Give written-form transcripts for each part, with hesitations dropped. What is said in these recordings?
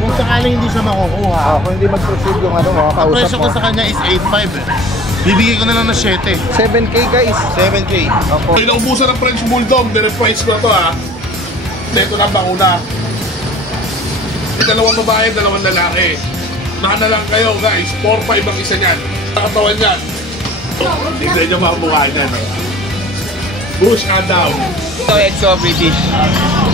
Kung sakaling hindi siya makukuha. Kung hindi mag-proceed yung ano mo, Ang kausap presyo ko mo. sa kanya is 8.5 eh. Bibigay ko na lang ng 7. 7K guys. 7K. Opo. May naubusan ng French Bulldog, nire-price ko na to ha. Ito na ang bakuna. Dalawang babae, dalawang lalaki. Naka na lang kayo guys, 4-5 ang isa niyan. Nakatawan niyan. Tignan niyo mga mukha niyan. Push and down. Ito, EXO British.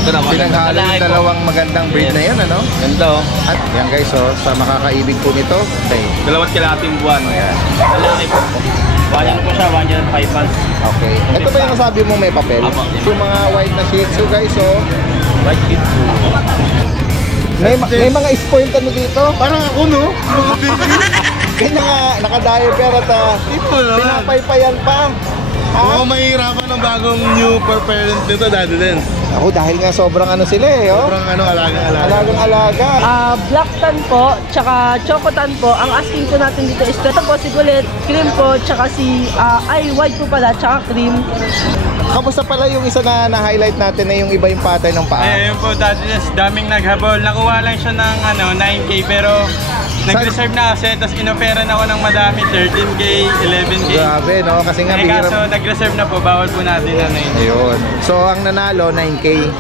Ito naman. Pinaghalo yung dalawang magandang breed na yan, ano? Ganda oh. At yan guys, sa makakaibig po nito. Okay. Dalawat kalating buwan. Ayan. Lalaki po. Banyan po siya, 1 year and 5 months. Okay. Ito ba yung nasabi mo may papel? Apo. Yung mga white na Shih Tzu guys, White Shih Tzu. may mga spoiled ano dito. Parang ako no? Mga baby. Kanya nga, naka-diaper at pinapaypayan pa. Mukhang mahihirapan ng bagong new per parent nito, Daddy Dance. Ako dahil nga sobrang ano sila Sobrang alaga-alaga. Alagang-alaga. Black tan po, tsaka choco tan po. Ang asking po natin dito is ito po si Gulit, cream po, tsaka white po pala, tsaka cream. Kamusta pala yung isa na na-highlight natin na yung iba yung pattern ng paa? Ayun po, daming naghabol. Nakuha lang siya ng 9K pero nag-reserve na kasi, tapos inoferan ako ng madami, 13K, 11K. Grabe, no? Kasi nga Kaso nag-reserve na po, bawal po natin na yun. Ayun. So, ang nanalo, 9K.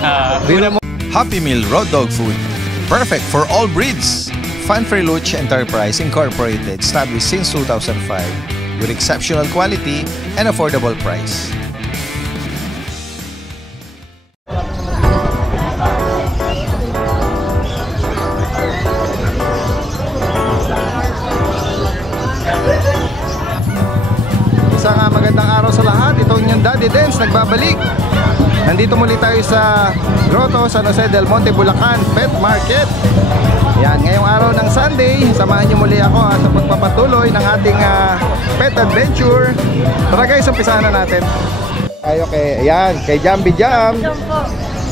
Happy Meal Raw Dog Food. Perfect for all breeds. Fanfare Luch Enterprise Incorporated, established since 2005 with exceptional quality and affordable price. Isang magandang araw sa lahat. Ito inyong Daddy Dance nagbabalik. Nandito muli tayo sa Grotto, San Jose del Monte, Bulacan Pet Market. Yan, ngayong araw ng Sunday, samahan niyo muli ako sa pagpapatuloy ng ating pet adventure. Tara guys, umpisahan na natin. Kay Jambi Jam.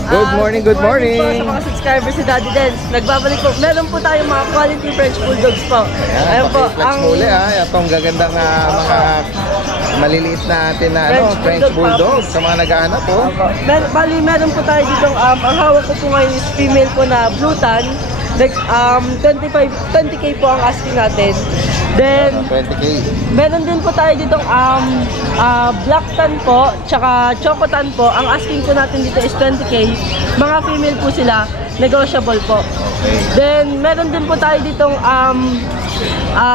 Good morning, good morning. Po sa mga subscribers si Daddy Dance. Nagbabalik po. Meron po tayong mga quality French Bulldogs po. Ayan po. Ang muli itong gagandang mga maliliit natin na French Bulldog sa mga naghahanap po. Bali, meron po tayo dito. Ang hawak ko po ngayon is female ko na blue tan. 20K po ang asking natin. Then 20K. meron din po tayo ditong black tan po, tsaka choco tan po. Ang asking po natin dito is 20K. Mga female po sila, negotiable po. Okay. Then meron din po tayo ditong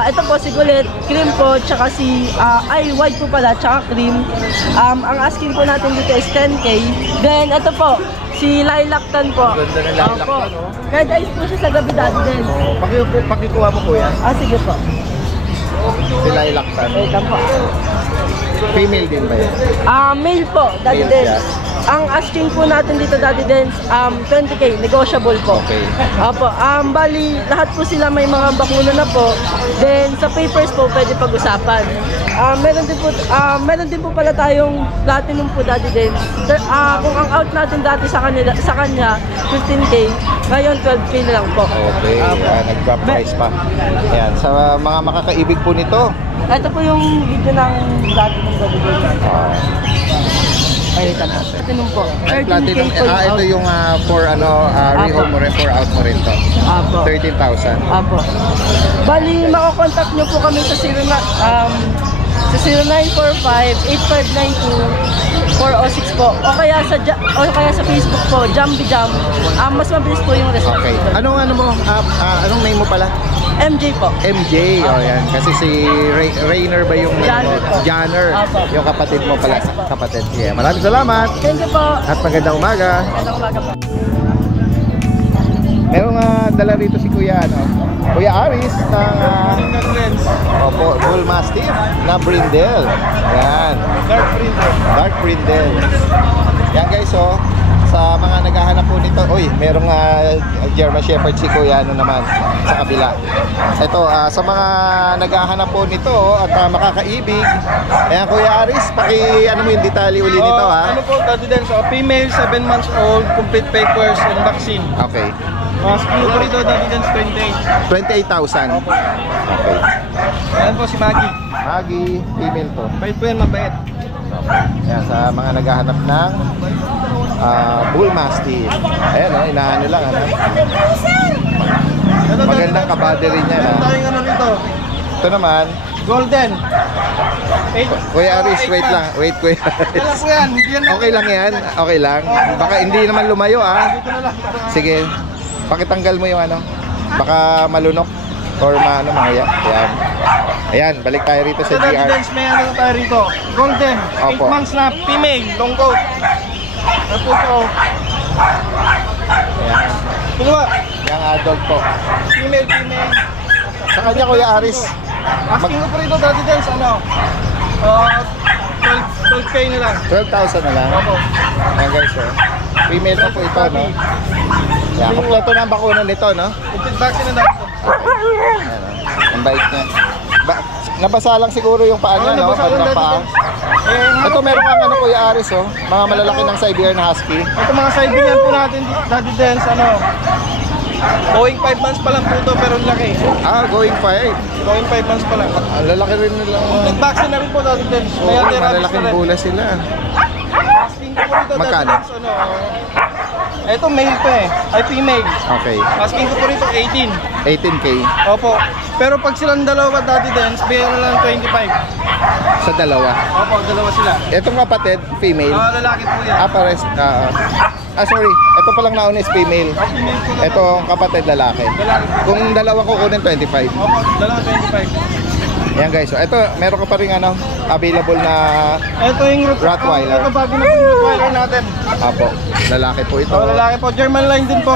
ito po si Gulit, cream po, tsaka white po pala, tsaka cream. Ang asking po natin dito is 10K. Then ito po, si Lilac Tan po. Ganda na Lilac Tan, no? Red eyes po siya sa gabi dati din. Pakikuha mo kuya. Sige po. Si Lilac Tan. Wait lang po. Female din ba yan? Male po, Daddy Male Dance. siya. Ang asking po natin dito, Daddy Dance, 20K, negotiable po. Okay. Opo, bali, lahat po sila may mga bakuna na po. Then, sa papers po, pwede pag-usapan. Meron din po pala tayong platinum po, Daddy Dance. Kung ang out natin dati sa kanya 15K, ngayon 12K na lang po. Okay, nag-drop price pa. Ayan, sa mga makakaibig po nito. Ito po yung video ng platinum, Daddy Dance. Palitan natin. Platinum po. Platinum, 13K po yung ito out. yung for rehome mo rin, for out mo rin to. Apo. 13,000. Apo. Bali, makakontakt nyo po kami sa 0945-8592-406 po. O kaya sa Facebook po, Jambi Jam. Mas mabilis po yung result. Okay. Anong name mo pala? MJ po. MJ, yan. Kasi si Rainer ba yung Janner po. Janner, Apo. yung kapatid mo pala. Yes po. Kapatid. Yeah. Maraming salamat. Thank you po. At magandang umaga. Magandang umaga po. Merong dala rito si Kuya, Kuya Aris ng Bull Mastiff na Brindle. Yan. Dark Brindle. Yan guys, sa mga naghahanap po nito, merong German Shepherd si Kuya naman sa kabila. Ito, sa mga naghahanap po nito at makakaibig. Ayan, Kuya Aris, ano mo yung detalye uli nito, ha? Ano po, Daddy Dance? 7 months old, complete papers and vaccine. Okay. Ano po rito, Daddy Dance, 28,000. Okay. Ayan po si Maggie. Maggie, female to. Bait po yan, mabait. Ayan, sa mga naghahanap ng Bull Mastiff. Ayan, inaano lang, kabady rin yan. Meron tayong ano rito. Ito naman, Golden. Kuya Aris, wait lang. Wait, Kuya Kailan Aris. po yan? Hindi yan Okay lang yan. Okay lang. Baka hindi naman lumayo ah. Dito na lang. Sige. Pakitanggal mo yung ano. Baka malunok. Or maano mga yan. Ayan, balik tayo rito sa Ito Daddy GR. Dance, may ano tayo rito. Golden. 8 Opo. months na. Female. Long coat. Ano po ito? Ayan. Ito ba? Yung adult po. Female. Sa kanya, Kuya Aris. Asking ko po rito Daddy Dance, ano? 12K na lang. 12,000 na lang. Opo. Ayan guys, oh. Female pa po ito, no? Ayan, kompleto na ang bakuna nito, no? Complete vaccine na dito. Ayan, oh. Ang bait niya. Nabasa lang siguro yung paa niya, no? nabasa lang, Bandang Daddy paa. Dance. Eh, Ito meron kang ano, Kuya Aris, oh. Mga malalaki ng Siberian Husky. ito mga Siberian po natin, Daddy Dance, ano? Going 5 months pa lang po ito, pero laki. Ah, going 5. Going 5 months pa lang. Ang lalaki rin nila. Complete vaccine na rin po, Daddy Dance. Oo, May anti-rabies na malalaking rin. bula sila. Asking ko po rito, Daddy Magkano? Dance, ano? Ito male to eh, ay female. Okay. Asking ko po rito 18. 18K Opo. Pero pag silang dalawa, Daddy Dance, bigyan na lang 25. sa dalawa. Opo, dalawa sila. Itong kapatid, female. Lalaki po yan. Pares. Sorry. Ito palang nauna is female. Female po na. Ito ang kapatid, lalaki. Lalaki po. Kung dalawa kukunin, 25. Opo, dalawa 25. Ayan guys. So, ito, meron ka pa rin ano, available na Ito yung Rottweiler. Ito bago na po yung Rottweiler natin. apo. Lalaki po ito. Lalaki po. German line din po.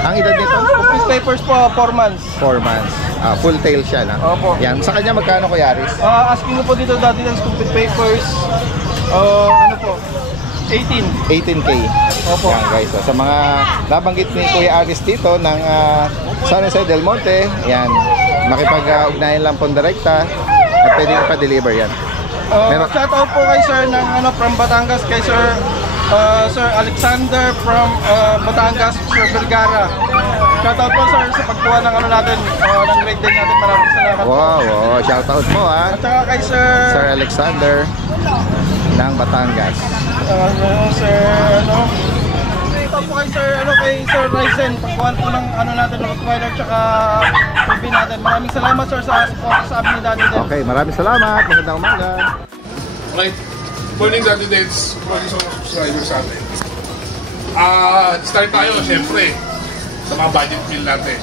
Ang edad nito, Complete papers po, 4 months. 4 months. Full tail siya na. Opo. Yan. Sa kanya magkano, Kuya Aris? Asking ko po dito Daddy Dance, complete papers. Ano po? 18. 18K. Opo. Yan guys. So, sa mga nabanggit ni Kuya Aris dito ng San Jose del Monte, yan. Makipag-ugnayan lang po direkta at pwede pa deliver yan. Meron- Shout out po kay sir ng ano from Batangas, kay sir Sir Alexander from Batangas, Sir Vergara. Shout out po sir sa pagkuha ng ano natin, ng grade din natin. Maraming salamat po. Wow, shout out po At saka kay Sir Alexander ng Batangas. Sir ano? Shout out po kay Sir Ryzen. Pagkuhan po ng ano natin, ng Rottweiler tsaka PB natin. Maraming salamat sir sa support sa amin ni Daddy Dance. Okay, maraming salamat. Magandang umaga. Right. Morning, Daddy Dance. Morning sa mga subscribers sa atin. Start tayo, siyempre, sa mga budget meal natin.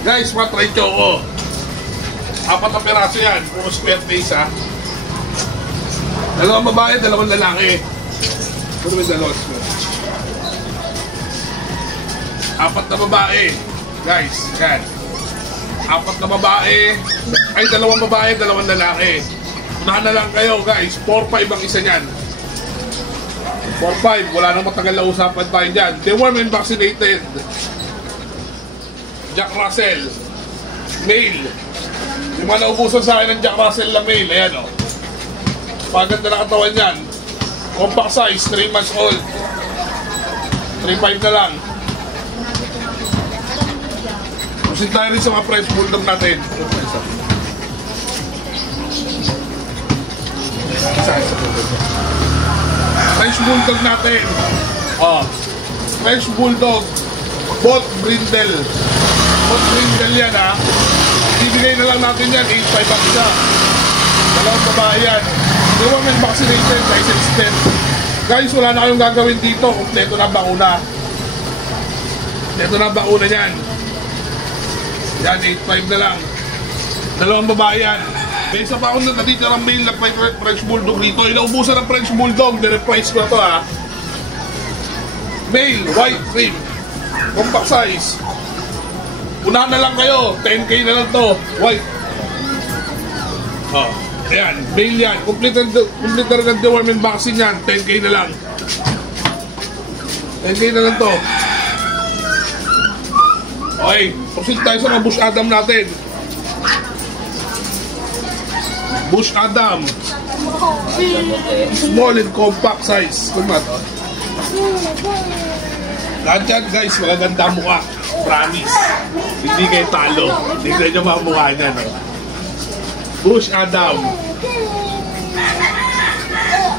Guys, mga try choco. 4 na peraso yan. Puro square face, ha. 2 babae, 2 lalaki. Puro may 2 square. 4 na babae. Guys, yan. 4 na babae. Ay, 2 babae, 2 lalaki. Unahan na lang kayo, guys. 4-5 ang isa niyan. 4-5. Wala nang matagal na usapan tayo dyan. Deworm and vaccinated. Jack Russell. Male. Yung mga naubusan sa akin ng Jack Russell na male. Ayan, o. Paganda na katawan yan. Compact size, 3 months old. 3-5 na lang. Proceed tayo rin sa mga French Bulldog natin. French Bulldog natin. French Bulldog. Bot Brindle. Bot Brindle yan, ha. Ibigay na lang natin yan. 8.5 ang isa. 2 babae yan. The women vaccinated. License 10. Guys, wala na kayong gagawin dito. Kompleto na ang bakuna. Kompleto na ang bakuna yan. Yan, 8.5 na lang. 2 babae yan. May isa pa akong natitirang male na French Bulldog dito. Inaubusan ng French Bulldog. Nire-price ko na to, ha. Male, white trim. Compact size. Unahan na lang kayo. 10K na lang to. White. Ayan. Male yan. Complete na rin ang deworm and vaccine yan. 10K na lang. 10K na lang to. Okay. Proceed tayo sa mga Bush Adam natin. Bush Adam. Small and compact size. Kumat. Lahat yan, guys, magaganda mukha. Promise. Hindi kayo talo. Tignan nyo mga mukha niya, no? Bush Adam.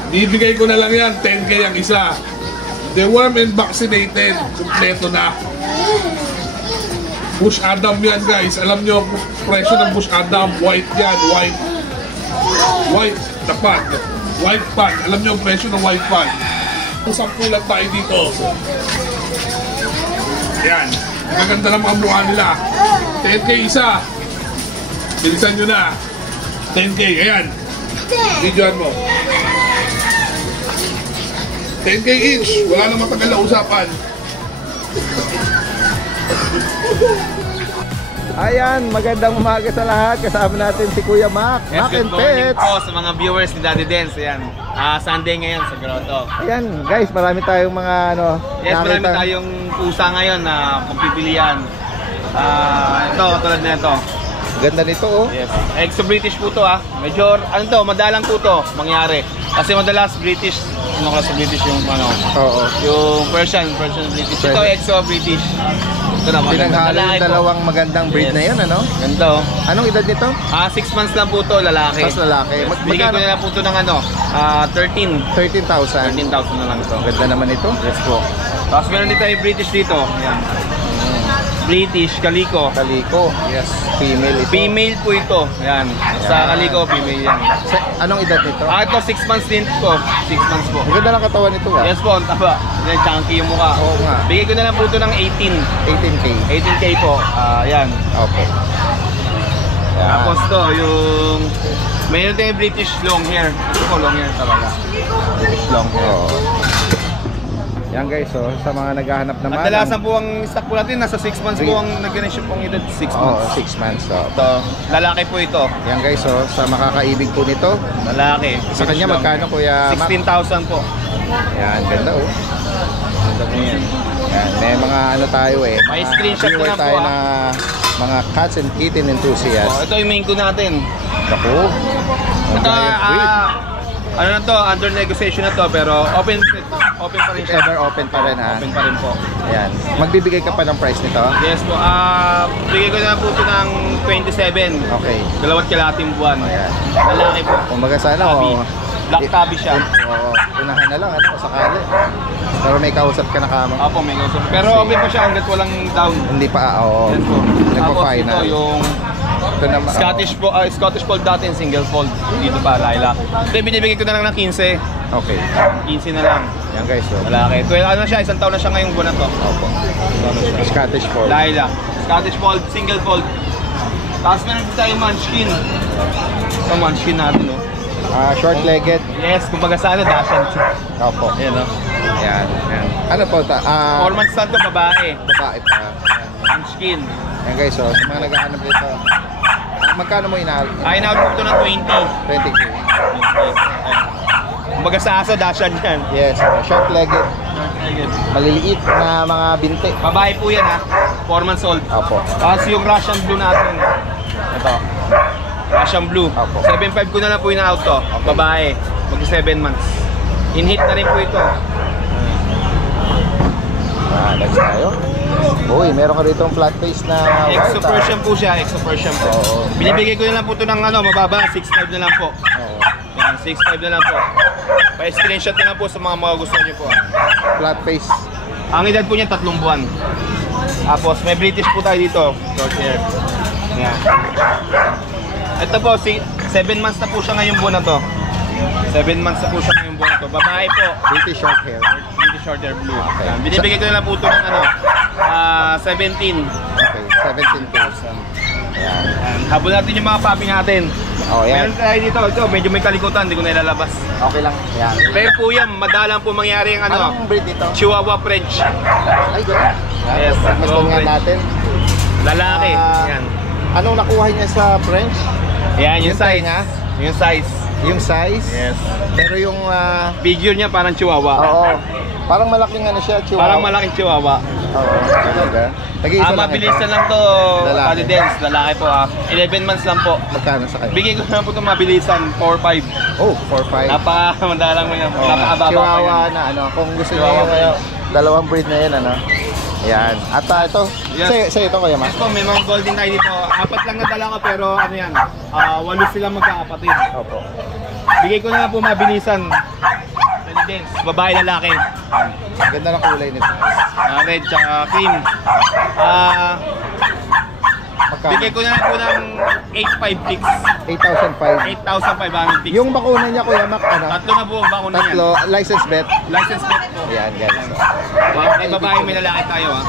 Bibigay ko na lang yan. 10K ang isa. Deworm and vaccinated. Kompleto na. Bush Adam yan guys. Alam nyo, presyo ng Bush Adam. White yan. White. White. Dapat. White pan. Alam nyo, presyo ng white pan. Sampu lang tayo dito. Yan. Magaganda ng mga mukha nila. 10K isa. Bilisan nyo na. 10K. Ayan. Videoan mo. 10K each. Wala nang matagal na usapan. Ayan, magandang umaga sa lahat. Kasama natin si Kuya Mac. Yes, Mac good and morning Pets. po sa mga viewers ni Daddy Dance. Ayan. Sunday ngayon sa Grotto. Ayan, guys, marami tayong mga ano. Yes, marami nakita. tayong pusa ngayon na pagpipilian. Ito, tulad na ito. Ganda nito, oh. Yes. Exo-British po to Medyo, ano to, madalang po to mangyari. Kasi madalas British, ano sa British yung ano, Oo. yung Persian British. Ito Exo-British. Ito naman. Pinanghalo yung dalawang magandang breed Yes. na yun, ano? Ganda Anong edad nito? 6 months lang po to, lalaki. Mas lalaki. Bigay ko Magkano? na lang po to ng ano, 13. 13,000. 13,000 na lang ito. Ganda naman ito. Yes po. Tapos meron din tayo British dito. Ayan. British, Calico. Kaliko. Yes. Female ito. Female po ito. Ayan. Sa Calico, female yan. Anong edad nito? Ito 6 months din po. 6 months po. Ang ganda ng katawan nito, ah. Yes po, ang taba. Yan, chunky yung mukha. Oo nga. Bigay ko na lang po ito ng 18. 18K. 18K po. Ayan. Okay. Yan. Tapos to, yung... Mayroon tayong British long hair. Ito po, long hair talaga. British long hair. Oo. Yan guys, oh, sa mga naghahanap naman. Kadalasan po ang stock po natin, nasa 6 months po ang nag-generation pong edad. 6 Oo, months. 6 months. Oh. Ito, lalaki po ito. Yan guys, oh, sa makakaibig po nito. Lalaki. Sa kanya magkano, Kuya Mac? 16,000 po. Yan, ganda, oh. Ganda po yan. Yan, may mga ano tayo eh. May mga screenshot ko viewer na po, tayo na mga cats and kitten enthusiasts. Ito yung main ko natin. Ako. Ito, ano na to, under negotiation na to, pero open pa rin siya. Ever open pa rin, ha? Open pa rin po. Yan. Magbibigay ka pa ng price nito? Yes po, bigay ko na po ito ng 27. Okay. Dalawat kalating buwan. Ayan. Lalaki po. Kumaga sana, Tabi. oh. Black tabby siya. Oo. Unahan na lang, ano, sakali. Pero may kausap ka na kamo. Opo, may kausap. Pero open pa siya hanggat walang down. Hindi pa, oo. Yes po. Tapos ito Nagpa-final. yung Ito naman, Scottish Fold dati, single fold. Dito pa, lilac. Ito binibigay ko na lang ng 15. Okay. 15 na lang. Yan guys, oh. Lalaki. 12, ano siya, isang taon na siya ngayong buwan na to. Opo. Scottish Fold. Lilac. Scottish Fold, single fold. Tapos meron din tayong Munchkin. Ito Munchkin natin, no? Short-legged. Yes, kumbaga sa ano, Dachshund. Opo. Ayan, no? Yan. Yan. Ano po? 4 months na to, babae. Babae pa. Yan. Munchkin. Yan guys, oh. Sa mga naghahanap dito. Magkano mo inaal? Ay, inabot ko ng 20. 20K. Kumbaga sa aso, Dachshund yan. Yes. Short-legged. Maliliit na mga binti. Babae po yan, ha? 4 months old. Opo. Tapos yung Russian Blue natin. Ito. Russian Blue. Opo. 7.5 ko na lang po ina-out to. Babae. Mag 7 months. In-hit na rin po ito. Next tayo. Uy, meron ka rito flat face na Exo white, Persian po siya. Exo Persian po. Oo. Binibigay ko na lang po ito ng ano, mababa. 6.5 na lang po. Oo. Yan, 6.5 na lang po. Pa-screenshot na lang po sa mga gusto niyo po. Flat face. Ang edad po niya 3 buwan. Tapos may British po tayo dito. Short hair. Yan. Ito po, 7 months na po siya ngayong buwan na to. 7 months na po siya ngayong buwan na to. Babae po. Pretty short hair. British short hair blue. Okay. Yan. Binibigay ko na lang po ito ng ano, 17. Okay, 17,000. Yan. Yan. Habol natin yung mga puppy natin. Oh, yan. Meron tayo dito. Ito, medyo may kalikutan. Hindi ko na ilalabas. Okay lang. Yan. Pero po yan, madalang po mangyari yung ano, Anong breed dito? Chihuahua French. Ay, gano'n. Yes, Mas long nga breed. natin. Lalaki. Yan. Anong nakuha niya sa French? Yan, yung Yung tayo size. nga? Yung size. Yung size? Yes. Pero yung, Figure niya parang chihuahua. oo. Parang malaking ano siya, chihuahua. Parang malaking chihuahua. Oo, talaga. Nag-iisa lang Mabilisan ito. lang to. Lalaki. Daddy Dance. Lalaki po 11 months lang po. Magkano sa kanya? Bigay ko na po itong mabilisan. 4-5. Oh, 4-5. Napaka-madalang mo yan. Oh, Napakababa pa Chihuahua yan. na ano, kung gusto niyo Chihuahua yung dalawang breed na yan, ano. Yan. At ito, Yes. sa'yo ito Kuya Mac. Ito, may mga golden tayo dito. 4 lang nadala ko pero ano yan. 8 sila magkakapatid. Opo. Bigay ko na lang po mabilisan. Dance. Babae, lalaki. Ganda ng kulay nito. Red tsaka cream. Magkano? Bigay ko na lang po ng 8.5 fix. 8,500. 8,500 fix. Yung bakuna niya, Kuya Mac, ano? Tatlo na po ang bakuna niya. Tatlo, license bet. License plate po. Ayan, guys. May babae, may lalaki tayo ha.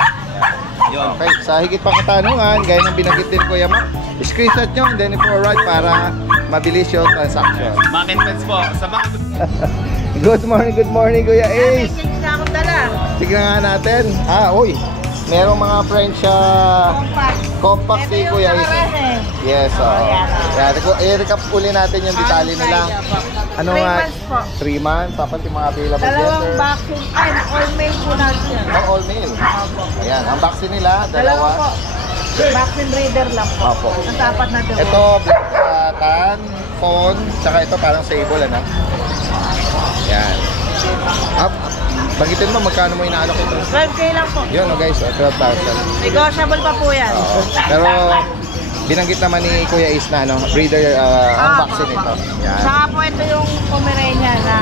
Yun. Okay, sa higit pang katanungan, gaya ng binanggit din Kuya Mac, screenshot nyo and then forward para mabilis yung transaction. Makin Pets po. Sa mga Good morning Kuya Ace. Hindi na akong dala. Tignan nga natin. Uy, merong mga French compact si Kuya Ace. Yes, yan. I-recap uli natin yung detalye nila. Ano 3 nga? months po. 3 months, tapos yung mga available Dalawang gender. vaccine. Ay, all mail po natin. All male. Ayan, ang vaccine nila, Dalawa po. dalawa. Vaccine breeder lang po. Opo. Ang tapat na doon. Ito, black tan, phone, tsaka ito parang sable, ano? Yan. Bagitin mo, magkano mo inaalok ito? 12K lang po. Yun, guys, 12,000. Negotiable pa po yan. Oo. Pero, binanggit naman ni Kuya Ace na, ano, breeder, ang vaccine ito. Yan. Saka po ito yung Pomeranian na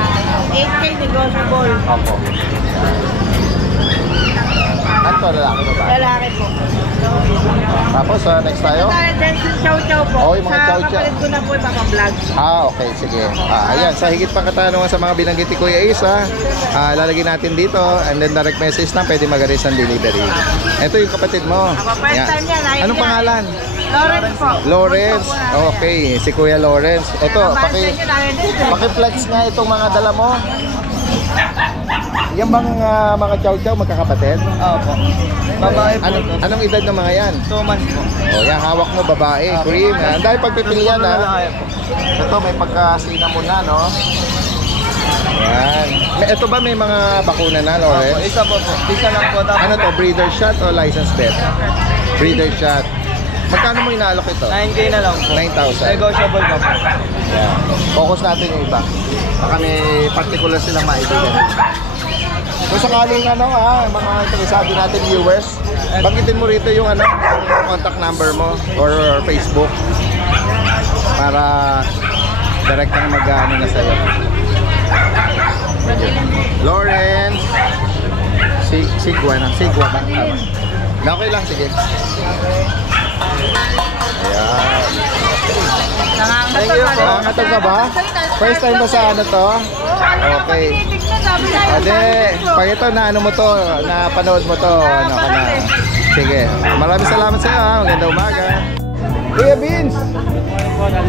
8K negotiable. Opo. Ano to, lalaki ba ba? Lalaki po. Tapos, next tayo. Ito tayo din si Chow Chow po. Oh, yung mga Chow Chow. Sa kapalit ko na po ipapablog. Okay, sige. Ayan, sa higit pang katanungan sa mga binanggit ni Kuya Ace, lalagyan natin dito and then direct message na pwede mag-arrange ng delivery. Ito yung kapatid mo. Ako, first Ayan. time yan. Anong pangalan? Lawrence po. Lawrence. Okay, si Kuya Lawrence. Ito, paki-flex nga itong mga dala mo. Yan bang mga chow-chow magkakapatid? Opo. Babae po. Anong edad ng mga yan? 2 months po. Yan, hawak mo, babae, cream. Ang dahil pagpipilian, Lalaki po. Ito, may pagkasina mo na, no? Yan. Ito ba may mga bakuna na, Lawrence? Isa po po. Isa lang po. Tapos Ano to, breeder shot o license bet? Breeder shot. Magkano mo inaalok ito? 9K na lang po. 9,000. Negotiable pa po. Yan. Focus natin yung iba. Baka may particular silang maibigan. Kung sakaling mga interesado natin viewers, banggitin mo rito yung contact number mo or Facebook para direct kang mag-ano na sa'yo. Lawrence Sigwa ba? Tama. Okay lang, sige. Ayan. Thank you. Nangangatog ka ba? First time ba sa ano to? Okay. Ade, pag ito na ano mo to, napanood mo to, ano ka na. Sige. Maraming salamat sa iyo, ha. Magandang umaga. Kuya Beans!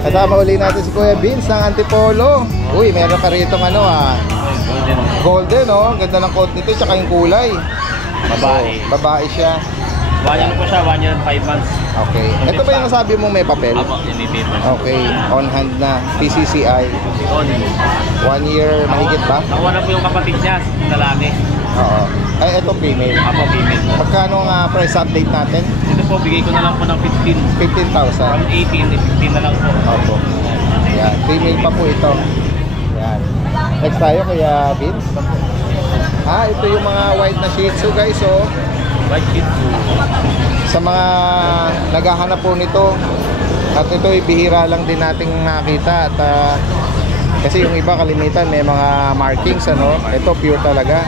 Kasama uli natin si Kuya Beans ng Antipolo. Uy, meron ka rito golden, oh. Ganda ng coat nito, tsaka yung kulay. Babae. Babae siya. 1 year po siya, 1 year and 5 months. Okay. Ito ba yung nasabi mong may papel? Apo, yung may paper. Okay. On hand na. PCCI. On. 1 year mahigit ba? Nakuha na po yung kapatid niya, lalaki. Oo. Ay, ito female. Apo, female. Magkano nga price update natin? Ito po, bigay ko na lang po ng 15. 15,000. From 18, 15 na lang po. Opo. Yan. Female pa po ito. Yan. Next tayo, Kuya Vince. Ito yung mga white na Shih Tzu, guys. Oh. White Shih Tzu. Sa mga naghahanap po nito, at ito ay bihira lang din nating nakita. At kasi yung iba kalimitan may mga markings, ano. Ito pure talaga.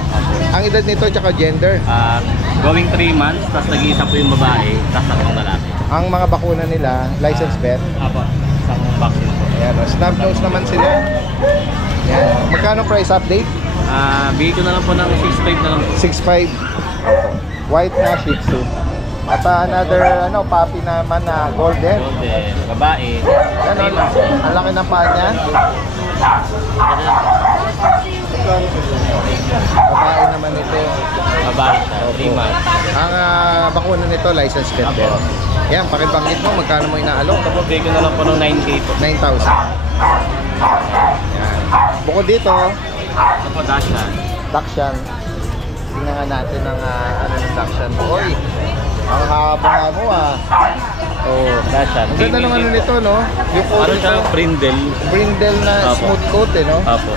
Ang edad nito tsaka gender. Going 3 months, tapos nag-iisa po yung babae, tapos tatlong lalaki. Ang mga bakuna nila, license bet. Apo, isang vaccine po. Ayan, snub nose naman sila. Ayan. Magkano price update? Bigay ko na lang po ng 6.5 na lang po. 6.5. White na Shih Tzu. At another puppy naman na golden. Golden, babae. Yan, ang laki ng paa niya. Babae naman ito. Babae siya, 3 months. Ang bakuna nito, license plate din. Yan, pakibanggit mo, magkano mo inaalok? Ito po, bigay ko na lang po ng 9K po. 9,000. Yan. Bukod dito, Ito po, Dashan. Dakshan. Tingnan nga natin ang ng Dakshan mo. Oy, ang haba mo Oh, Dashan. ang ganda ng ano nito, no? Yung coat Ano siya, nito, brindle. brindle na Apo. smooth coat, no? Apo.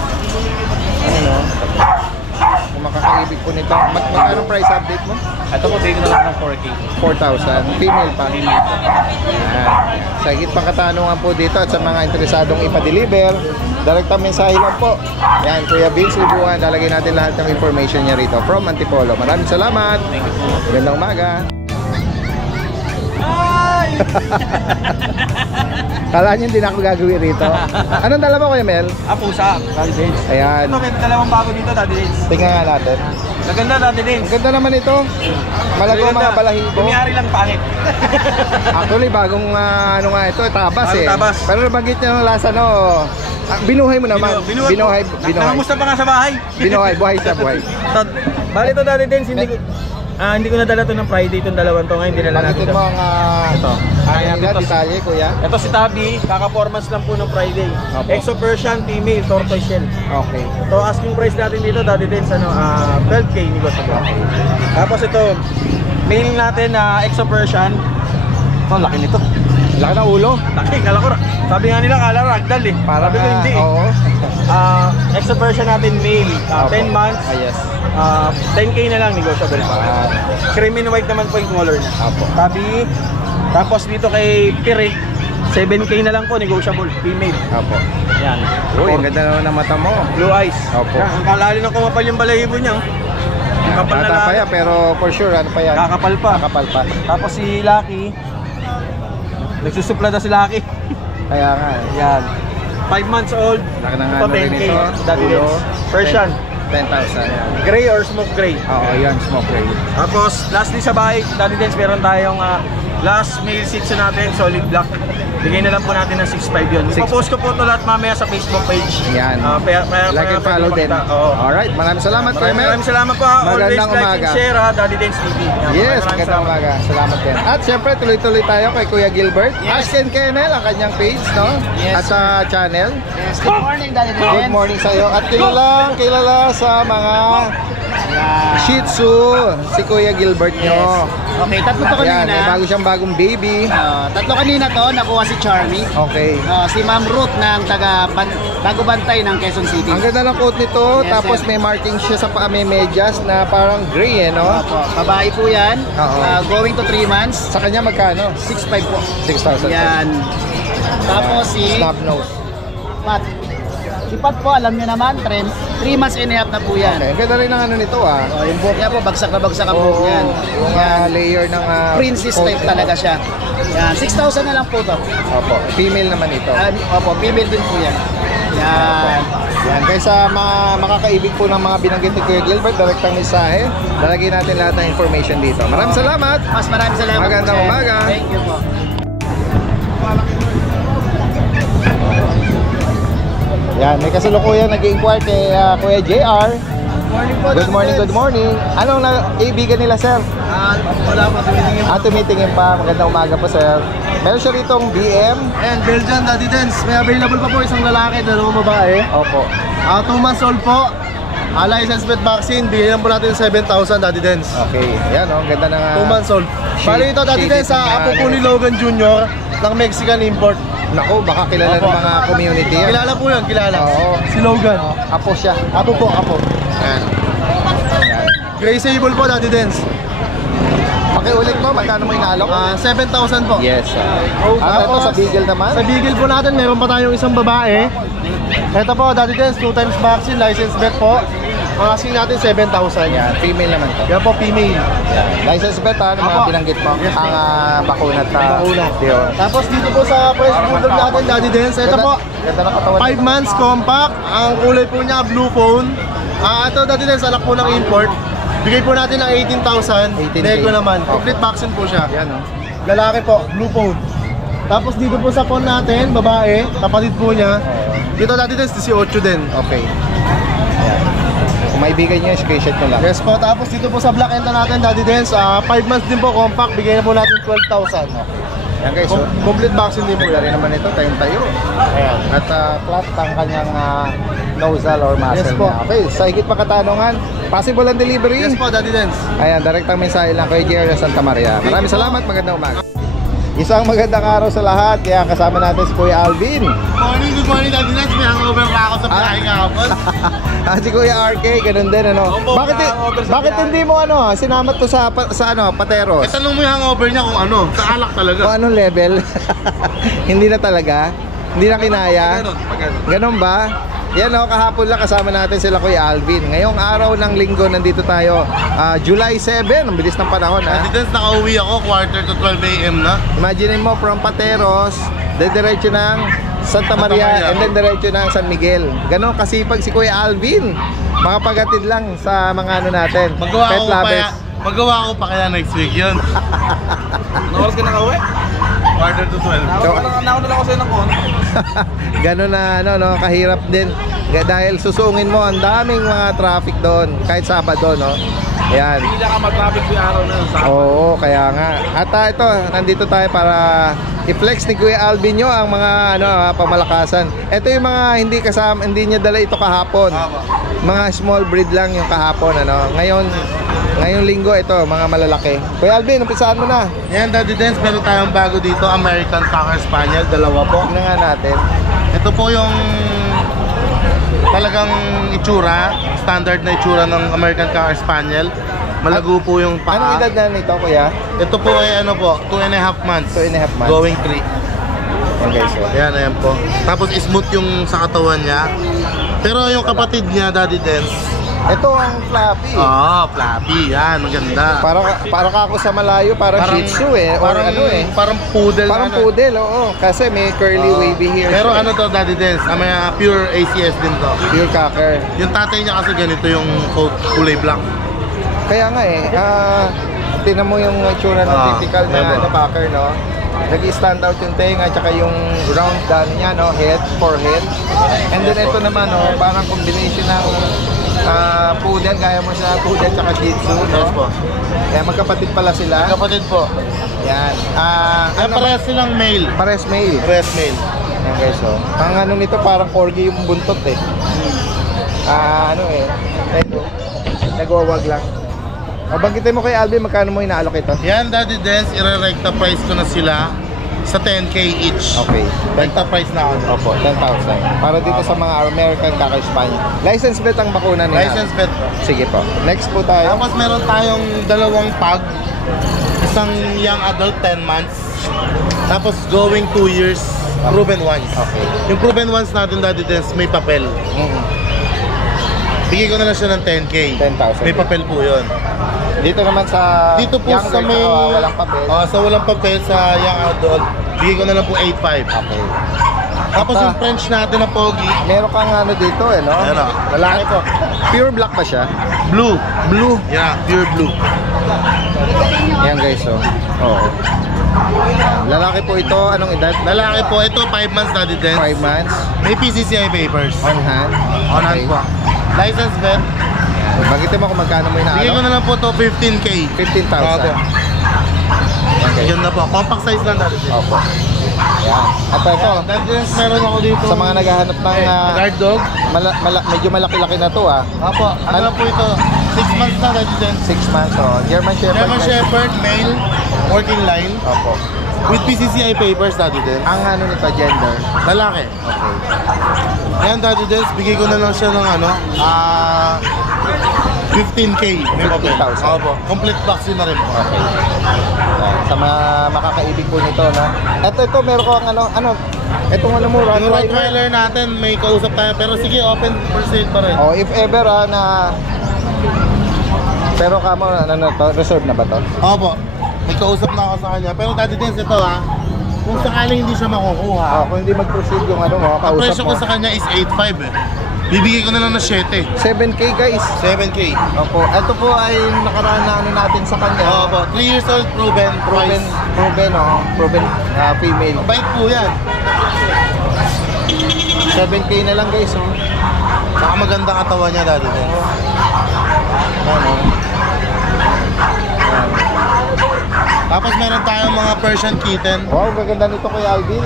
Ano, no? Kung makakaibig po nito. Magkano price update mo? Ito po, bigay ko na lang ng 4K. 4,000. Female pa. Female po. Yan. Sa higit pang katanungan po dito at sa mga interesadong ipa-deliver, direktang mensahe lang po. Yan, Kuya Vince Libuan, lalagay natin lahat ng information niya rito from Antipolo. Maraming salamat. Magandang umaga. Kala niyo hindi na ako gagawin rito. Anong dala mo, Kuya Mel? Pusa, Daddy Dance. Ayan, Ito, may dalawang bago dito, Daddy Dance. tingnan nga natin. Maganda, Daddy Dance. Ang ganda naman ito. Malago mga balahibo. Kumiyari lang pangit. Actually, bagong ano nga ito, tabas Bagong eh. tabas. Pero nabanggit niya ng lasa, no? Binuhay mo naman. Binuhay. Nangamusta pa nga sa bahay. Binuhay, buhay sa buhay. Bali ito, Daddy Dance, hindi ko nadala to ng Friday itong dalawang to. Ngayon dinala natin Bakit mo ang ito. kaya nila, detalye, kuya? Ito si Tabi, kaka-formance lang po ng Friday. Opo. Exo Persian, female, tortoise shell. Okay. So asking price natin dito, Daddy Dance, 12K negotiable. Tapos ito, male natin na Exo Persian. Ito, laki nito. Laki ng ulo. Laki, kala ko. Sabi nga nila, kala ragdoll eh. Parang Sabi ko hindi. Oo. Exo Persian natin male, Opo. 10 months. Yes. 10K na lang negotiable pa. Cream and white naman po yung color niya. Opo. Tabi. Tapos dito kay Pire, 7K na lang po negotiable, female. Opo. Yan. Uy, ang ganda naman ng mata mo. Blue eyes. Opo. Yan, ang kalali ng kumapal yung balahibo niya. Kapal na Bata pa lang. yan, pero for sure, ano pa yan? Kakapal pa. Kakapal pa. Tapos si Lucky, nagsusupla na si Lucky. Kaya nga. Yan. 5 months old. Laki ng Ito ano rin 10K. ito. Daddy Ulo. Dance. Persian. 10,000. Gray or smoke gray. Oo, yan, smoke ray. Tapos lastly sa bahay, Daddy Dance, meron tayong last male seats natin, solid black. Bigay na lang po natin ng 6.5 yun. Ipapost ko po ito lahat mamaya sa Facebook page. Yan. Like and follow din. Alright, maraming salamat, Kuya Mel. Maraming salamat po. Always Magandang like umaga. and share, Daddy Dance TV. Yan, Yes, maraming magandang salamat. umaga. Salamat din. At syempre, tuloy-tuloy tayo kay Kuya Gilbert. Ask and Kennel, ang kanyang page, no? At sa channel. Yes, good morning, Daddy Good Dance. morning sa iyo. At kilala sa mga Shih Tzu, si Kuya Gilbert nyo. Okay, tatlo to Yan, may kanina. bago siyang bagong baby. Tatlo kanina to, nakuha si Charmy. Okay. Si Ma'am Ruth ng taga Bantay ng Quezon City. Ang ganda ng coat nito, Yes, tapos sir. may marking siya sa paa, may medyas na parang gray, eh, no? Opo, babae po yan. Oo. Going to 3 months. Sa kanya magkano? 6.5 po. 6,000. Yan. Tapos si Snub nose. Pat. Si Pat po, alam niyo naman, 3 months and a half na po yan. Okay, ang ganda rin ng ano nito, ah. Yung buhok niya po, bagsak na bagsak ang buhok niyan. Yung layer ng Princess coat. type talaga siya. Yan, 6,000 na lang po to. Opo, female naman ito. Opo, female din po yan. Yan. Yan, kaysa mga makakaibig po ng mga binanggit ni Kuya Gilbert, direktang mensahe, lalagay natin lahat ng information dito. Maraming salamat! Maraming salamat. Magandang po, sir. umaga. Thank you po. Yan, may kasalukuyan nag-inquire kay Kuya JR. Good morning, good morning. Anong kaibigan nila, sir? Wala pa tumitingin. Tumitingin pa. Magandang umaga po, sir. Meron siya ritong BM. Ayan, Belgian Daddy Dance. May available pa po isang lalaki, dalawang babae. Opo. 2 months old po. License plate vaccine, bigyan po natin 7,000 Daddy Dance. Okay. Yan, oh. Ang ganda ng 2 months old. Bali ito Daddy Dance, apo po ni Logan Jr. ng Mexican import. Naku, baka kilala ng mga community yan. Kilala po yun, kilala. Oo. Si Logan. Apo siya. Apo po, apo. Yan. Gray Sable po Daddy Dance. Pakiulit mo, magkano mo inaalok? 7,000 po. Yes. At ito sa Beagle naman. Sa Beagle po natin, meron pa tayong isang babae. Ito po, Daddy Dance, 2 times vaccine, license vet po. Ang asking natin, 7,000. Yan, female naman to. Yan po, female. License bet ng mga Apo. binanggit mo. Yes, Ang bakuna at Bakuna. Dior. Tapos dito po sa Fresh Bulldog natin, Daddy Dance. Ito po, Ganda ng katawan. 5 months compact. Ang kulay po niya, blue phone. Ito, Daddy Dance, anak po ng import. Bigay po natin ng 18,000. 18K. Nego naman. Opo. Complete vaccine po siya. Yan, oh. Lalaki po, blue phone. Tapos dito po sa phone natin, babae, kapatid po niya. Dito Daddy Dance, 18 din. Okay. Yan. Kung maibigan nyo, screenshot nyo lang. Yes po, tapos dito po sa Black Enta natin, Daddy Dance, 5 months din po, compact, bigay na po natin 12,000. Yan guys, so, Complete vaccine din po pwede rin yan. naman ito, tayong tayo. Ayan. At flat ang kanyang nozzle or muzzle Yes po. niya. Okay, sa higit pa katanungan, possible ang delivery. Yes po, Daddy Dance. Ayan, direktang mensahe lang kay Jerry Santa Maria. Maraming salamat, magandang umaga. Isang magandang araw sa lahat, kaya kasama natin si Kuya Alvin. Good morning, Daddy Dance. May hangover pa ako sa biyahe kahapon. Si Kuya RK, ganun din, ano? Bakit hindi mo sinamat to sa Pateros? Tanong mo yung hangover niya kung ano, sa alak talaga. Kung anong level? Hindi na talaga. Hindi na kinaya? Ganon ba? Yan o, kahapon lang kasama natin sila Kuya Alvin. Ngayong araw ng linggo, nandito tayo. July 7, ang bilis ng panahon ha. Dito nakauwi ako, quarter to 12 a.m. na. Imagine mo from Pateros, diretso ng Santa Maria, and then diretso ng San Miguel. Ganon kasipag si Kuya Alvin. Makapagatid lang sa mga ano natin. Magawa ko pa kaya next week yun. Nawalas ka nakauwi? Quarter to 12. Nauna lang ako sa'yo ng konti. Ganon na ano, no, kahirap din. Dahil susungin mo, ang daming mga traffic doon. Kahit Sabado, no? Ayan. Hindi ka mag-traffic yung araw na yun. Oo, kaya nga. At ito, nandito tayo para i-flex ni Kuya Alvin nyo ang mga ano, pamalakasan. Ito yung mga hindi kasama, hindi niya dala ito kahapon. Mga small breed lang yung kahapon, ano. Ngayong linggo ito, mga malalaki. Kuya Alvin, umpisaan mo na. Yan, Daddy Dance, meron tayong bago dito, American Cocker Spaniel, dalawa po. Tignan nga natin. Ito po yung talagang itsura, standard na itsura ng American Cocker Spaniel. Malago po yung paa. Anong edad na nito, Kuya? Ito po ay ano po, 2.5 months. 2.5 months. Going 3. Okay, so. Ayan po. Tapos smooth yung sa katawan niya. Pero yung kapatid niya, Daddy Dance, Ito ang Flappy. Flappy. Yan, maganda. Para ka ako sa malayo, parang Shih Tzu eh. Or parang, ano eh. Parang poodle. Parang poodle, oo. Kasi may curly wavy hairs. Pero ano to, Daddy Dance? May pure ACS din to. Pure cocker. Yung tatay niya kasi ganito yung kulay black. Kaya nga eh, tinan mo yung itsura ng typical na cocker, no? Nag-stand out yung tenga, tsaka yung round down niya, no? Head, forehead. And then ito naman, no? Parang combination ng poodle, gaya mo sa poodle tsaka Shih Tzu, no? Yes po. Kaya magkapatid pala sila. Kapatid po. Yan. Kaya parehas silang male. Pares male. Parehas male. Yan guys, oh. Ang ano nito parang corgi yung buntot eh. Ano eh. Ito. Nagwawag lang. Banggitin mo kay Alvin, magkano mo inaalok ito? Yan, Daddy Dance, ire-recta price ko na sila sa 10K each. Okay. Recta price na ako. Opo, 10,000. Para dito sa mga American Cocker Spaniel. License plate ang bakuna nila. License plate po. Sige po. Next po tayo. Tapos meron tayong dalawang pug. Isang young adult, 10 months. Tapos going 2 years, proven ones. Okay. Yung proven ones natin, Daddy Dance, may papel. Bigay ko na lang siya ng 10K. 10,000. May papel po yun. Dito naman sa Dito po younger sa may... walang papel. Sa walang papel, sa young adult, bigay ko na lang po 8.5. Okay. Tapos yung French natin na pogi, Meron kang ano dito eh, no? ayan o, lalaki po. Pure black ba siya? Blue. Blue. Yeah, pure blue. Yan guys, oh. Oo. Lalaki po ito, anong edad? Lalaki po, ito 5 months, Daddy Dance. 5 months. May PCCI papers. On hand. On hand po. License vet. Bagitin mo kung magkano mo Bigay ko inaalo. na lang po to 15K. 15,000. Opo. Okay. Yan na po. Compact size lang, Daddy Dance. Opo. Yan. At ito, Daddy Dance, meron ako dito. sa mga naghahanap ng guard dog. medyo malaki-laki na to ah. Opo. Ano po ito? 6 months na, Daddy Dance. 6 months, oh. German Shepherd. German guys. Shepherd, male, working line. Opo. With PCCI papers, Daddy Dance. Ang ano nito, gender. Lalaki. Okay. Ayan, Daddy Dance, bigay ko na lang siya ng ano, 15K. May papel. 15,000. Opo. Complete vaccine na rin po. Okay. Yan. Sa mga makakaibig po nito, no? Ito, meron ko ang ano, itong ano mo, Yung Rottweiler. Rottweiler natin, may kausap tayo. Pero sige, open for sale pa rin. Oh, if ever na pero kamo ano to, reserve na ba to? Opo. May kausap na ako sa kanya. Pero Daddy Dance, ito kung sakaling hindi siya makukuha, Kung hindi mag-proceed yung ano mo, ang kausap presyo mo. ko sa kanya is 8.5 eh. Bibigay ko na lang na 7. 7K guys. 7K. Opo. Ito po ay nakaraan na ano natin sa kanya. Opo. 3 years old, proven. Proven, female. Bait po yan. 7K na lang guys, oh. Saka maganda katawan niya, Daddy Dance. Ano? Tapos meron tayong mga Persian kitten. Wow, gaganda nito kay Alvin.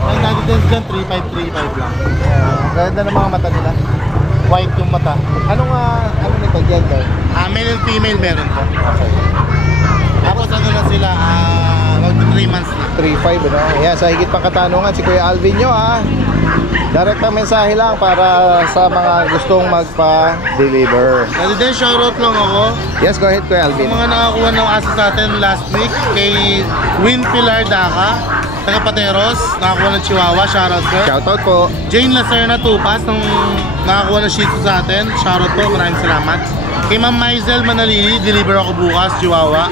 Ang Daddy Dance dyan, 3.5 lang. Ganda ng mga mata nila. White yung mata. Ano nito, gender? Male and female meron po. Okay. Tapos ano na sila, mag 3 months na. 3.5, no? Ayan, sa higit pang katanungan, si Kuya Alvin nyo, ha? Direct na mensahe lang para sa mga gustong magpa-deliver. Daddy Dance, shoutout lang ako. Yes, go ahead, Kuya Alvin. Yung mga nakakuha ng aso sa atin last week kay Win Pilar Daca, taga Pateros, nakakuha ng Chihuahua, shoutout sir. Shoutout po. Jane Lacerna Tupas, nung nakakuha ng Shih Tzu sa atin, shoutout po, maraming salamat. Kay Ma'am Maisel Manalili, deliver ako bukas, Chihuahua.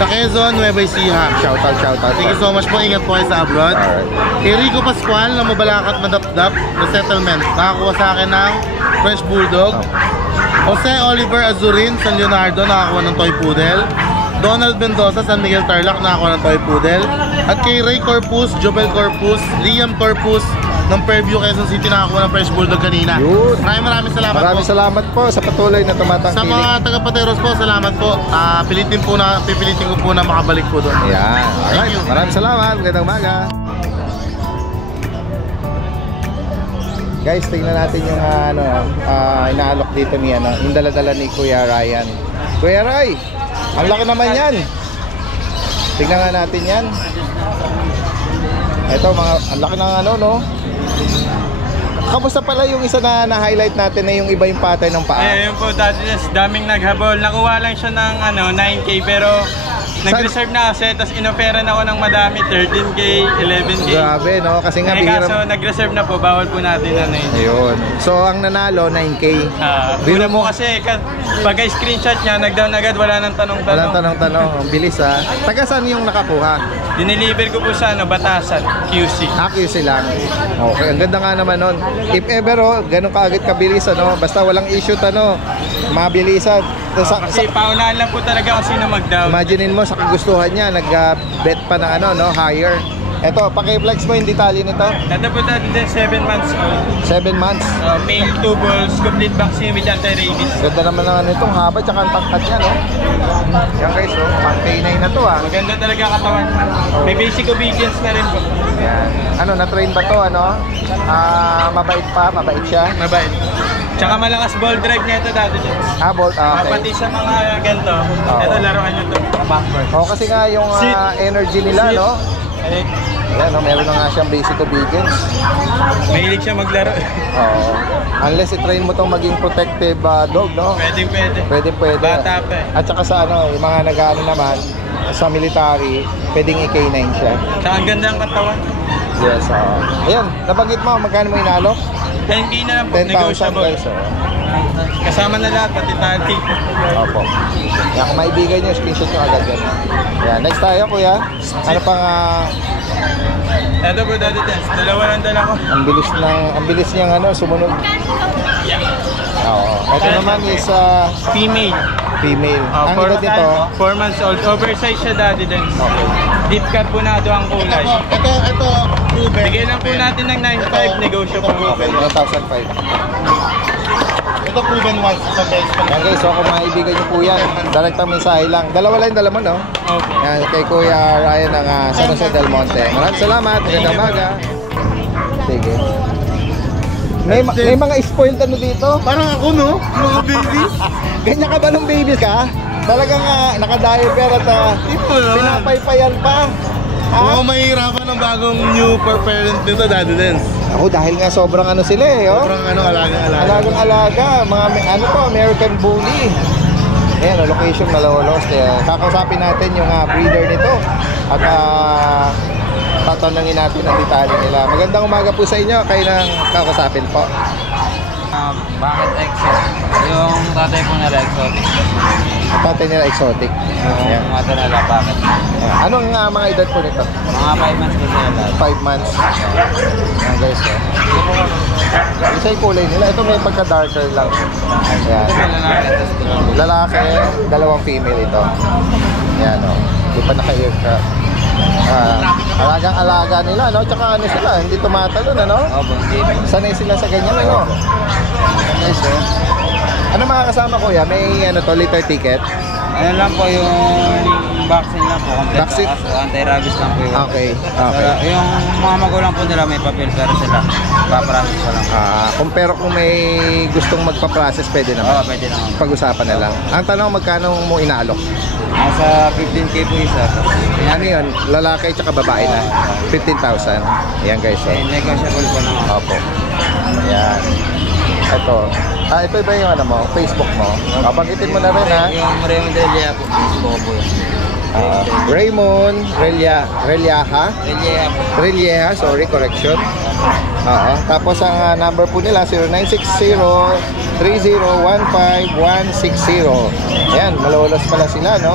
Sa Quezon, Nueva Ecija. Shoutout. Thank you so much po, ingat po kayo sa abroad. Alright. Kay Rico Pascual, ng Mabalacat Madapdap, Resettlement, nakakuha sa akin ng French Bulldog. Jose Oliver Azurin, San Leonardo, nakakuha ng Toy Poodle. Donald Mendoza, San Miguel Tarlac, nakakuha ng Toy Poodle. At kay Ray Corpus, Jobel Corpus, Liam Corpus ng Fairview, Quezon City, nakakuha ng French Bulldog kanina. Yun. Maraming salamat Maraming po. salamat po sa patuloy na Sa tumatangkilik. mga taga-Pateros po, salamat po. Pipilitin ko po na makabalik po doon. Yan. Alright. Thank you. Maraming salamat. Magandang umaga. Guys, tingnan natin yung inaalok dito ni yung dala-dala ni Kuya Ryan. Kuya Ray, ang laki naman yan. Tingnan nga natin yan. Ito ang laki ng no? Kamusta pala yung isa na highlight natin na yung iba yung pattern ng paa? Ayun po, dati daming naghabol. Nakuha lang siya ng 9K pero nag-reserve na kasi, tapos inoferan ako ng madami, 13K, 11K. Grabe, no? Kasi nga Kaso nag-reserve na po, bawal po natin yun. Ayun. So ang nanalo 9K. Una mo kasi, pagka-screenshot niya, nag-down agad, wala nang tanong-tanong. Walang tanong-tanong. Ang bilis ha. Taga saan yung nakakuha? Dineliver ko po sa Batasan, QC. QC lang. Okay, ang ganda nga naman nun. If ever ganun kaagad kabilis basta walang issue mabilisan. Kasi paunahan lang po talaga kung sino mag-down. Imaginein mo sa kagustuhan niya, nag-bet pa ng higher. Eto, paki-flex mo yung detalye nito. Ito po natin din 7 months old. 7 months. Male 2 balls, complete vaccine with anti-rabies. Ganda naman ng itong haba tsaka ang tangkad niya, no? Yan guys, pang K9 na to Maganda talaga katawan. May basic obedience na rin po. Yan. Na-train ba to, mabait siya? Mabait. Tsaka malakas ball drive niya ito dati dyan. Okay. Pati sa mga ganito, ito laruan nyo ito. Kasi nga yung energy nila, no? Ayan, meron na nga siyang basic obedience. Mahilig siya maglaro. Oo. Unless i-train mo tong maging protective dog, no? Pwede. Bata pa At saka sa yung mga nag-ano naman, sa military, pwedeng i-K9 siya. Tsaka ang ganda ang katawan. Yes, Ayan, nabanggit mo, magkano mo inalok? 10K na lang po, 10,000 negotiable. guys, Kasama na lahat, pati tati. Opo. Yan, kung maibigay nyo, screenshot nyo agad yan. Yan, next tayo kuya. Ano pang Ito po dati dyan, dalawa lang dala ko. ang bilis niyang sumunod. Oo. Ito naman is Female. Ang edad nito, 4 months old. Oversize siya dati din. okay. Deep cut po na ito ang kulay. Ito, proven. Bigay lang po natin ng 9.5, negotiable. Okay, 9,500. Ito proven once sa best. Yan guys, kung maibigan nyo po yan, direktang mensahe lang. Dalawa lang yung dala mo, no? Okay. Yan, kay Kuya Ryan ng San Jose del Monte. Maraming salamat, magandang umaga. Sige. May mga spoiled dito? Parang ako, no? Mga babies. Ganyan ka ba nung baby ka? Talagang naka-diaper at pinapaypayan pa. Mukhang mahihirapan ng bagong new parent nito, Daddy Dance. Ako dahil nga sobrang sila Sobrang alagang-alaga. Alagang-alaga, mga American Bully. Ayan, location Malolos. Kakausapin natin yung breeder nito. At tatanungin natin ang detalye nila. Magandang umaga po sa inyo. Kayo nang kakausapin po. Bakit exotic? Yung tatay po nila exotic. Tatay nila exotic. Yung mata nila bakit? Anong mga edad po nito? Mga 5 months po sila. 5 months. Ayan guys. Isa yung kulay nila. Ito may pagka-darker lang. Ayan. Lalaki, dalawang female ito. Ayan Di pa naka-earcraft. Alagang-alaga nila, no? Tsaka sila, hindi tumatalon, Opo. Sanay sila sa ganyan, Nice, Ano mga kasama kuya? May litter ticket? Ano lang po yung vaccine lang po. Vaccine? Anti-rabies lang po yun. Okay. Yung mga magulang po nila may papel pero sila paprocess pa lang. Kung may gustong magpa-process, pwede naman. Oo, pwede naman. Pag-usapan na lang. Ang tanong, magkano mo inaalok? Nasa 15K po isa. Ano yun? Lalaki tsaka babae na? 15,000. Ayan guys. Negotiable po naman. Opo. Ayan. Ito. Ito ba yung Facebook mo? Banggitin mo na rin Yung Raymond Delia po, Facebook po yun. Raymond Relieja, sorry, correction. Tapos ang number po nila 0960-3015-160. Ayan, malolos pala sila, no?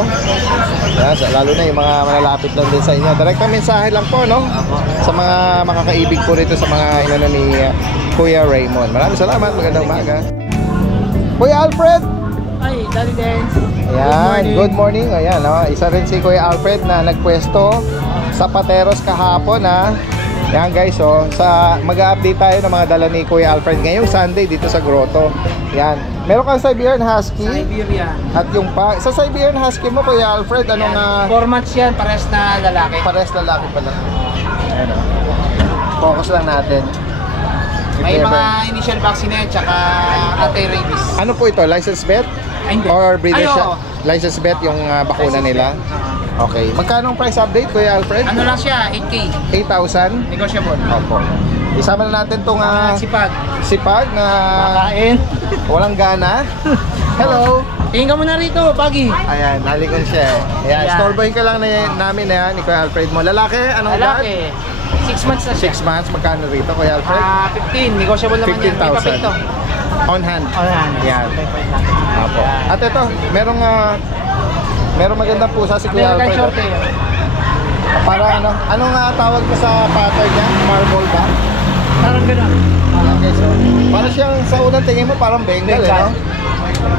Ayan, lalo na yung mga malalapit lang din sa inyo. Direktang mensahe lang po, no? Sa mga makakaibig po rito sa mga inano ni Kuya Raymond. Maraming salamat, magandang umaga. Kuya Alfred! Hi, Daddy Dance. Ayan, good morning. Ayan, isa rin si Kuya Alfred na nagpwesto sa Pateros kahapon, ha. Yan guys, mag-update tayo ng mga dala ni Kuya Alfred ngayong Sunday dito sa Grotto. Yan. Meron kang Siberian Husky. Siberian. At yung sa Siberian Husky mo, Kuya Alfred, anong 4 months yan, pares na lalaki. Pares lalaki pala. Ayan, focus lang natin. May mga initial vaccine na yan, tsaka anti-rabies. Ano po ito? License vet? Hindi. Or breeder Ay, siya? oo. License vet yung bakuna nila? Okay. Magkano ang price update, Kuya Alfred? Ano lang siya, 8K. 8,000? Negotiable. Opo. Isama na natin itong sipag na Kain. walang gana. Hello. Tingin ka muna rito, Pagi. Ayan, nalikon siya. Ayan, Ayan. storebohin ka lang namin ni Kuya Alfred mo. Lalaki, anong edad? Lalaki. 6 months na siya. 6 months, magkano rito, Kuya Alfred? 15. Negotiable naman yan. May papel to. 15,000. On hand. On hand. Yan. Apo. At ito, merong magandang pusa si Kuya American Alfred. short eh. Para anong tawag mo sa pattern niya? Marble ba? Parang gano'n. Okay, so para siyang sa unang tingin mo parang Bengal, no?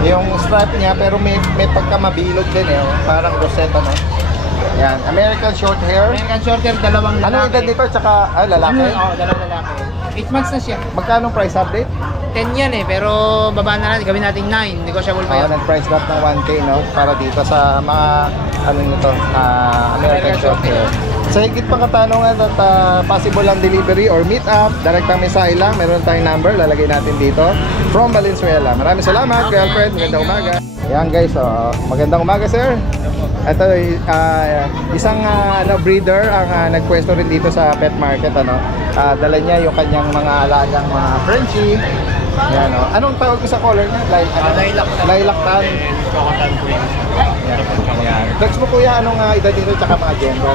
Yung stripe niya pero may pagkamabilog din eh, parang rosetta, no? Yan, American short hair. American short hair, dalawang lalaki. Ano edad nito tsaka lalaki? Oo, dalawang lalaki. 8 months na siya. Magkano price update? 10 yan eh, pero baba na natin, gawin natin 9. Negotiable pa yan. Nag-price drop ng 1K, no? Para dito sa mga nito, American short hair. Sa higit pang katanungan at possible ang delivery or meet up, direktang mensahe lang, meron tayong number, lalagay natin dito from Valenzuela. Maraming salamat, Kuya Alfred, magandang umaga. Yan guys, magandang umaga sir. Ito isang breeder ang nagpwesto rin dito sa pet market, dala niya yung kanyang mga alagang mga Frenchie. Yan, anong tawag ko sa color niya? Lilac tan. Yan. Next mo kuya, anong edad dito tsaka mga gender?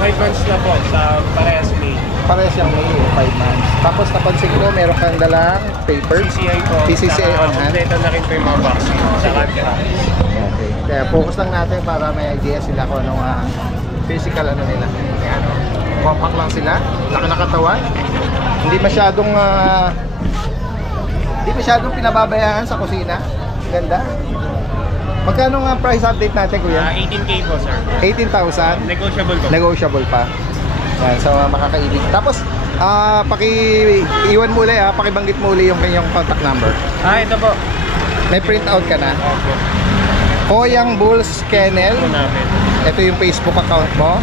5 months na po sa parehas May. Parehas yung May, 5 months. Tapos napansin ko, meron kang dalang papers. PCCI po. PCCI on hand. Kompleto na rin po yung mga vaccine. Saka Okay. Kaya focus lang natin para may idea sila kung anong physical nila. Kaya compact lang sila, laki na katawan. Hindi masyadong pinababayaan sa kusina. Ganda. Magkano nga price update natin, kuya? 18K po, sir. 18,000. Negotiable po. Negotiable pa. Yan, so makakaibig. Tapos, iwan mo ulit, pakibanggit mo ulit yung kanyang contact number. Ito po. May print out ka na. Opo. Koyang Bulls Kennel. Ito yung Facebook account mo.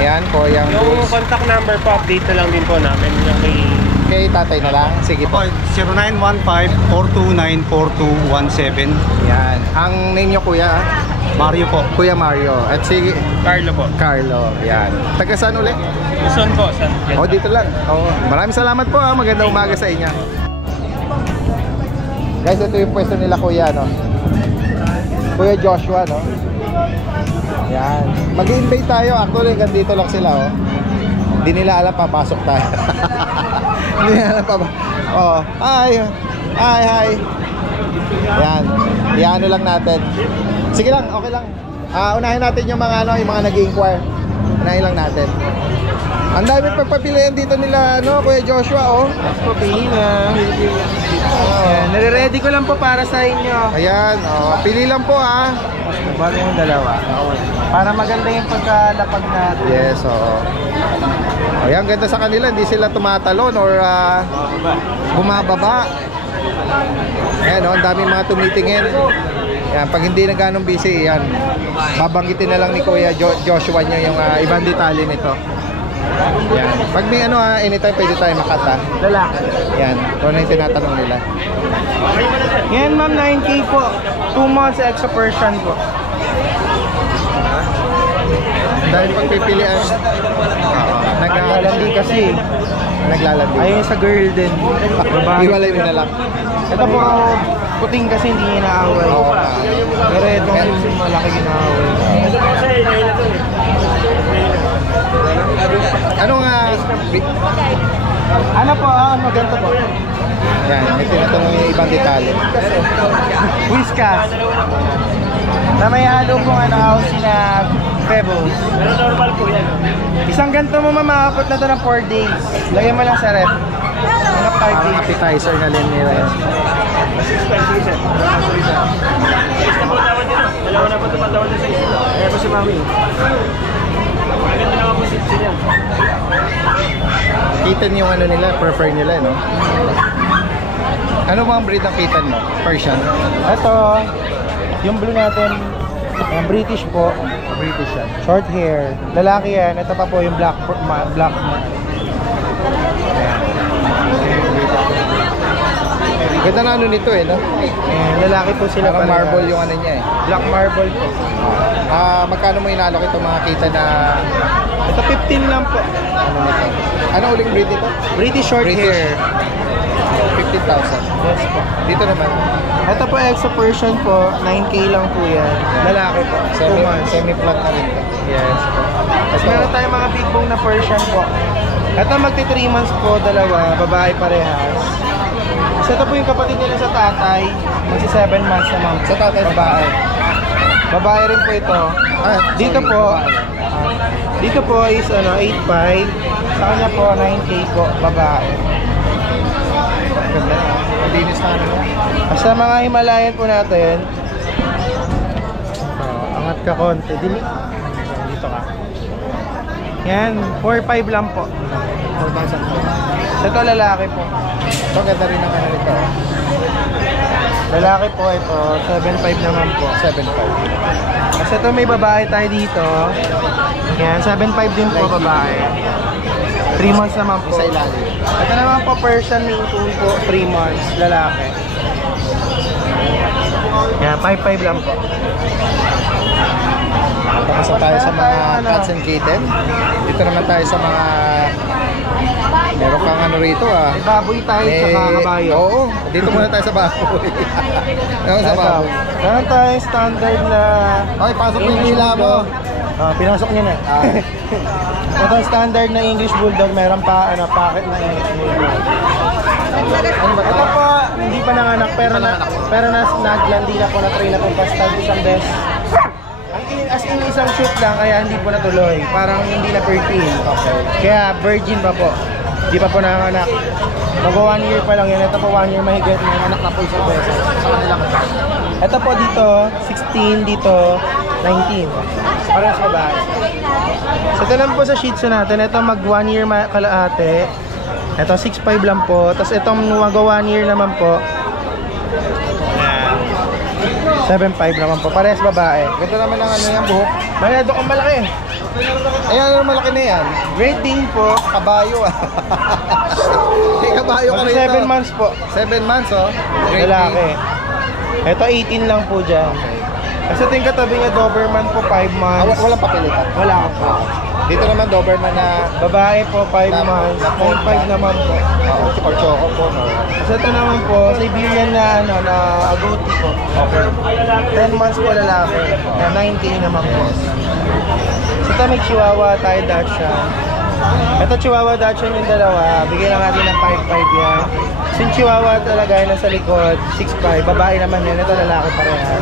Ayan, Koyang Yung Bulls. contact number po, update na lang din po namin. Yung Kay tatay na lang. Sige po. 0915-429-4217. Yan. Ang name nyo kuya? Mario po. Kuya Mario. At si Carlo po. Carlo. Yan. Taga saan ulit? Luzon po. Dito lang. Maraming salamat po. Magandang umaga sa inyo. Guys, ito yung pwesto nila kuya, Kuya Joshua, Yan. Mag-invite tayo. Actually, hanggang dito lang sila, Hindi nila alam papasok tayo. Hindi nila alam papasok. Hi. Yan. Iano lang natin. Sige lang, okay lang. Unahin natin yung mga yung mga nag-inquire. Unahin lang natin. Ang dami pagpapilian dito nila, Kuya Joshua, Pili na. Nare-ready ko lang po para sa inyo. Ayan, pili lang po, Bago yung dalawa. Para maganda yung pagkalapag natin. Yes, Ayan, ganda sa kanila, hindi sila tumatalon or bumababa. Ayan, ang daming mga tumitingin. Yan, pag hindi na ganong busy, yan, babanggitin na lang ni Kuya Joshua nyo yung ibang detalye nito. Yan. Pag may anytime pwede tayo makata. Lalaki. Yan, ito na yung tinatanong nila. Yan ma'am, 9K po. 2 months extra Persian po. Dahil pagpipilian, Naglalandi kasi. naglalandi. Ayun sa girl din. Babae. Iwalay mo na lang. Ito po, puting kasi hindi inaaway. Pero itong malaki ginaaway. Ano nga? Ano po? Ganito po. Yan, may tinatanong yung ibang detalye. Whiskas. Na may halo pong house na pebbles. Pero normal po yan. Isang ganito mo mamakapot na ito ng 4 days. Lagyan mo lang sa ref. Mga 5 Parang days. appetizer na rin nila. Dalawa na po tumatawad na sa isip. Kaya po si Mami. Maganda naman po si yan. Kitten yung ano nila, prefer nila, no? Ano bang breed ang kitten mo? Persian? Ito, yung blue natin, British po. British yan. Short hair. Lalaki yan. Ito pa po yung black. Ganda na ano nito no? Lalaki po sila. Parang marble yung ano niya Black marble po. Magkano mo inalok itong mga kita na... Ito 15 lang po. Ano nito? Ano uling breed ito? British short hair. 15,000. Yes po. Dito naman. Ito po extra Persian po. 9K lang po yan. Lalaki po. 2 months. Semi-flat na rin. Yes po. Tapos meron tayong mga big bone na Persian po. Ito magti 3 months po, dalawa. Babae parehas. So ito po yung kapatid nila sa tatay. Magsi 7 months naman. Sa tatay? Babae. Babae rin po ito. Dito po. Dito po is 8.5. Sa kanya po 9K po, babae. Ganda na. Malinis na ano. Sa mga Himalayan po natin, angat ka konti. Dito ka. Yan, 4.5 lang po. 4,000. Ito lalaki po. Ito ganda rin ang ano nito. Lalaki po ito, 7.5 naman po. 7,500. Kasi ito may babae tayo dito. Yan, 7.5 din po babae. 3 months naman po. Sa ilalim. Ito naman po Persian Maine Coon po, 3 months, lalaki. Yan, 5.5 lang po. Tapos tayo sa mga cats and kitten. Dito naman tayo sa mga... Meron kang ano rito May baboy tayo sa kabayo. Oo, dito muna tayo sa baboy. Ano sa baboy? Meron tayong standard na... Okay, pasok mo yung hila mo. Pinasok niya na. Ito standard na English Bulldog, meron pa packet na English Bulldog. Ano ba ito? Ito po, hindi pa nanganak pero naglandi na po na try na po pastag isang beses. As in isang shoot lang kaya hindi po natuloy. Parang hindi na fertile. Okay. Kaya virgin pa po. Hindi pa po nanganak. Mag 1 year pa lang yan. Ito po 1 year mahigit. May anak na po isang beses. Ito po dito, 16 dito, 19. Parang sa bahay. So ito lang po sa Shih Tzu natin. Ito mag 1 year kalahati. Ito 6.5 lang po. Tapos itong mag 1 year naman po. 7.5 naman po. Parehas babae. Ganda naman ang ano yan, buhok. Masyado kang malaki. Ayan, ano malaki na yan? Great Dane po. Kabayo ah. May kabayo ka Mag rito. 7 months po. 7 months oh. Great Lalaki. Ito 18 lang po dyan. Kasi ito yung katabi niya Doberman po 5 months. Walang papilitan. Wala po. Dito naman Doberman na Babae po 5 months. 9.5 naman po. or choco po. No? Kasi ito naman po, Siberian na na agouti po. Okay. 10 months po lalaki. 9K naman po. So ito may Chihuahua tayo Dachshund. Ito Chihuahua Dachshund yung dalawa. Bigyan lang natin ng 5.5 yan. So yung Chihuahua talaga yung nasa likod, 6.5. Babae naman yan. Ito lalaki parehas.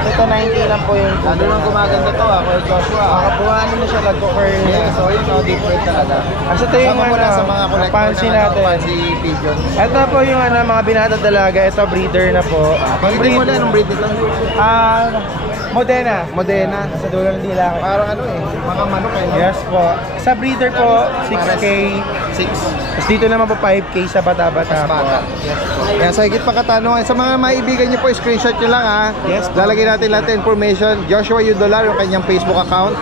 So ito 9K lang po yung Ano lang gumaganda to ah, Kuya Joshua. Makabuhaan na siya, nagko-curl. Yeah, so yun no, different talaga. Kasi ito yung Sama mo na sa mga collector fancy na natin. fancy pigeons. Ito po yung mga binata dalaga. Ito breeder na po. Pag-breed mo na, anong breed ito? Modena. Modena. Sa dulo ng dila. Parang ano eh, mga manok eh. Yes po. Sa breeder po, 6K. 6. Tapos dito naman po 5K sa bata-bata po. Yes po. Yan, sa higit pa katanungan, sa mga maibigan nyo po, screenshot nyo lang ha. Yes po. Lalagyan natin lahat ng information. Joshua Udolar, yung kanyang Facebook account.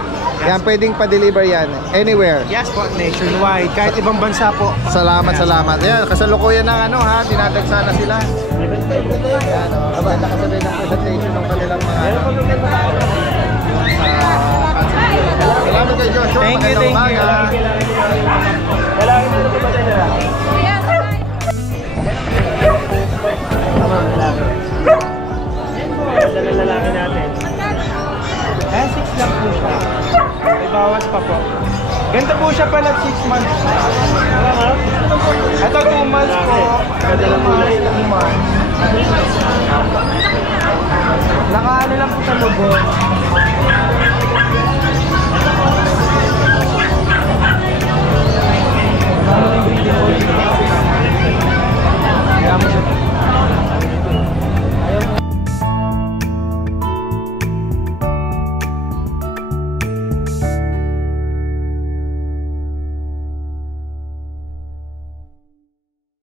Yan, pwedeng pa-deliver yan. Anywhere. Yes po, nationwide. Kahit ibang bansa po. Salamat, salamat. Yan, kasalukuyan ng ano ha, dinadagsa na sila. Yan, maganda kasabay ng presentation ng kanilang mga salamat kay Joshua. Thank you, Magandang thank you. umaga. Kailangan Lalaki natin. Eh, 6 lang po siya. May bawas pa po. Ganito po siya pala 6 months. Ito 2 months po. Ito 2 months. Nakaano lang po sa lubog.